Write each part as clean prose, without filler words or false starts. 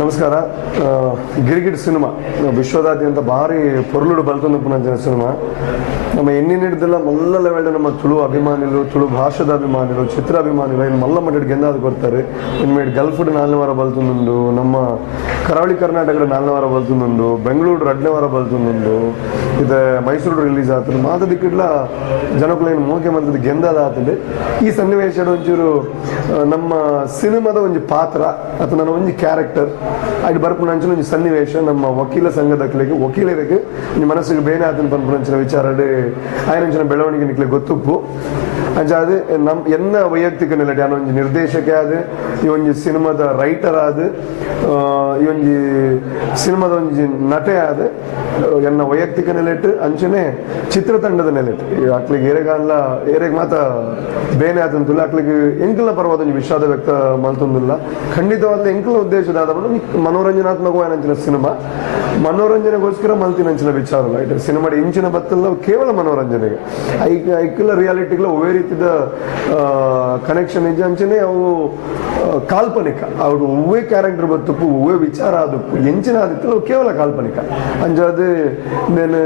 ನಮಸ್ಕಾರ. ಗಿರಿಗಿಟ್ ಸಿನಿಮಾ ವಿಶ್ವದಾದ್ಯಂತ ಭಾರಿ ಪೊರ್ಲುಡು ಬಲ್ತೊಂದು ಸಿನಿಮಾ. ನಮ್ಮ ಎನ್ನಿನಿಡ್ದೆಲ್ಲ ಮಲ್ಲ ಲೆವೆಲ್ ನಮ್ಮ ತುಳು ಅಭಿಮಾನಿಗಳು, ತುಳು ಭಾಷದ ಅಭಿಮಾನಿಗಳು, ಚಿತ್ರ ಅಭಿಮಾನಿಗಳು ಇನ್ನು ಮಲ್ಲ ಮಟ್ಟಿಗೆ ಗೆಂದಾದು ಕೊಡ್ತಾರೆ. ಇನ್ಮೇಲೆ ಗಲ್ಫ್ಡ್ 4ನೇ ವಾರ ಬಲ್ತುಂದುಂಡು, ನಮ್ಮ ಕರಾವಳಿ ಕರ್ನಾಟಕದ 4ನೇ ವಾರ ಬಲ್ತುಂದುಂಡು, ಬೆಂಗಳೂರು 2ನೇ ವಾರ ಬಲ್ತುಂದುಂಡು, ಇದು ಮೈಸೂರು ರಿಲೀಸ್ ಆಗ್ತದೆ. ಮಾತದಿಕ್ಕಿಡ್ಲ ಜನಕ್ಕೇನು ಮೋಕೆ ಮಂತದ ಗೆಂದಾದ ಆಗ್ತದೆ. ಈ ಸನ್ನಿವೇಶ ಒಂಚೂರು ನಮ್ಮ ಸಿನಿಮಾದ ಒಂದು ಪಾತ್ರ ಅಥವಾ ನನ್ನ ಒಂದು ಕ್ಯಾರೆಕ್ಟರ್ ಅದು ಬರ್ಪುನಂಚಿನ ಒಂದು ಸನ್ನಿವೇಶ ನಮ್ಮ ವಕೀಲ ಸಂಘದಕ್ಕೆ ವಕೀಲರಿಗೆ ನಿಮ್ಮ ಮನಸ್ಸಿಗೆ ಬೇನೆ ಆತನ ಪಂಪುನಂಚಿನ ವಿಚಾರ ಆಯ್ನ ಬೆಳವಣಿಗೆ ನಿಕ್ಲೆ ಗೊತ್ತುಪ್ಪು ಅಂಚಾದು ಎನ್ನ ವೈಯಕ್ತಿಕ ನೆಲೆ ನಾನು ಒಂದು ನಿರ್ದೇಶಕ ಆದ ಈ ಒಂದು ಸಿನಿಮಾದ ರೈಟರ್ ಆದ ಈ ಒಂದು ಸಿನಿಮಾದ ಒಂದು ನಟೆ ಆದ ಎನ್ನ ವೈಯಕ್ತಿಕ ನೆಲೆಟ್ಟು ಅಂಚನೆ ಚಿತ್ರತಂಡದ ನೆಲೆಟ್ಟು ಅಕ್ಲಿಗೆ ಏರೆಗೆ ಮಾತ ಬೇನೆ ಆತಂತಿಲ್ಲ ಅಕ್ಲಿಗೆ ಎಂಕಲ್ನ ಪರವಾದ ಒಂದು ವಿಷಾದ ವ್ಯಕ್ತ ಮಲ್ತೊಂದಿಲ್ಲ. ಖಂಡಿತವಾದ ಎಂಕಲ್ನ ಉದ್ದೇಶದ ಮನೋರಂಜನಾತ್ಮಕವಾದ ಸಿನಿಮಾ, ಮನೋರಂಜನೆಗೋಸ್ಕರ ಮಲ್ತಿನಂಚಿನ ವಿಚಾರ ಅಲ್ಲ. ಸಿನಿಮಾ ಇಂಚಿನ ಬತ್ತಲ್ಲ ಕೇವಲ ಮನೋರಂಜನೆಗೆ ಐಕ್ಲ ರಿಯಾಲಿಟಿಗಳ ಒವೇ ರೀತಿಯ ಕನೆಕ್ಷನ್ ಇದೆ ಅಂಚನೆ ಅವು ಕಾಲ್ಪನಿಕ. ಅವ್ರು ಒವ್ವೇ ಕ್ಯಾರೆಕ್ಟರ್ ಬತ್ತಪ್ಪು ಒವ್ವೇ ವಿಚಾರ ಆದಪ್ಪು ಎಂಚಿನ ಆದಿತ್ತಲ್ಲ ಕೇವಲ ಕಾಲ್ಪನಿಕ ಅಂಜಾದು నేను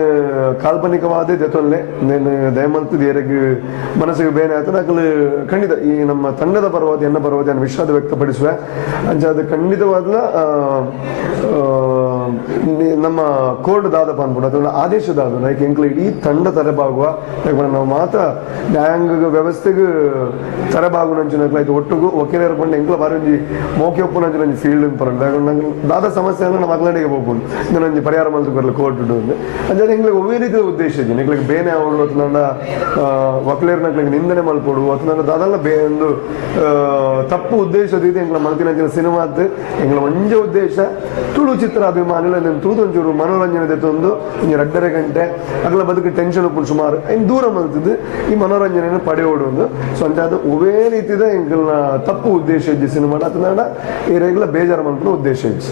ಕಾಲ್ಪನಿಕವಾದ ಜೊತೆ నేను ದಯಮಂತದ ಏರೆಗೆ ಮನಸ್ಸಿಗೆ ಬೇನೆ ಆಯ್ತದೆ ಅಕಲು ಖಂಡಿತ ಈ ನಮ್ಮ ತಂಡದ ಪರವಾದ ಎನ್ನ ಪರವಾದ ವಿಷಾದ ವ್ಯಕ್ತಪಡಿಸುವೆ ಅಂಚಾದ ಖಂಡಿತವಾದ ನಮ್ಮ ಕೋರ್ಟ್ ದಾದಪ್ಪ ಅನ್ಬಿಟ್ಟು ಅಥವಾ ಆದೇಶದಾದ ಲೈಕ್ ಎಂಕ್ಲ ಇಡೀ ತಂಡ ತರಬಾಗುವ ನಾವು ಮಾತ್ರ ನ್ಯಾಯಾಂಗ ವ್ಯವಸ್ಥೆಗೆ ತರಬಾಗುನಂಚಿನಕ್ಲಾಯ್ತು ಒಟ್ಟಿಗೂ ವಕೀಲರ ಪಂಡ ಎಂಕ್ಲ ಬಾರಿ ಮೋಕೆ ಒಪ್ಪುನಂಚಿನ ಫೀಲ್ಡ್ ಪರಂಡ ದಾದ ಸಮಸ್ಯೆ ಅಂದ್ರೆ ನಮ್ಮ ಮಗಳಡಿಗೆ ಹೋಗ್ಬೋದು ಇನ್ನೊಂದು ಪರಿಹಾರ ಮಂತ್ರ ಬರಲಿ ಕೋರ್ಟ್ ಅಂದ್ರೆ ಎಂಗ್ಲಿಗೆ ಒವ್ವೇ ರೀತಿಯ ಉದ್ದೇಶ ಇದೆ. ಎಂಗ್ಲಿಗೆ ಬೇನೆ ಅವಳು ಅಥವಾ ನನ್ನ ವಕೀಲರ್ನಕ್ಲಿಗೆ ನಿಂದನೆ ಮಲ್ಪಡು ಅಥವಾ ನನ್ನ ಅದೆಲ್ಲ ಒಂದು ತಪ್ಪು ಉದ್ದೇಶದಿದೆ ಎಂಗ್ಲ ಮಲ್ತಿನಂಚಿನ ಸಿನಿಮಾ ಅಂತ ಎಂಗ್ಲ ಒಂಜ ಉದ್ದೇಶ ತುಳು ಚಿತ್ರ ಅಭಿಮಾನಿಗಳು నేను తూదొంచూరు మనోరంజన తెత్తొందు ఇంక 2.5 ಗಂಟೆ ಅಗಲ ಬದುಕು ಟೆನ್ಷನ್ ಉಪ್ಪು ಸುಮಾರು ಇನ್ನು ದೂರ ಮಲ್ತಿದ್ದು ಈ ಮನೋರಂಜನೆಯನ್ನು ಪಡೆಯೋಡು. ಸೊ ಅಂತ ಅದು ಒವೇ ರೀತಿದ ಎಂಕಲ್ನ ತಪ್ಪು ಉದ್ದೇಶ ಇದ್ದ ಸಿನಿಮಾ ಅದನ್ನ ಈ ರೆಗ್ಯುಲರ್ ಬೇಜಾರು ಮಾಡ್ಕೊಂಡು ಉದ್ದೇಶ ಇತ್ತು.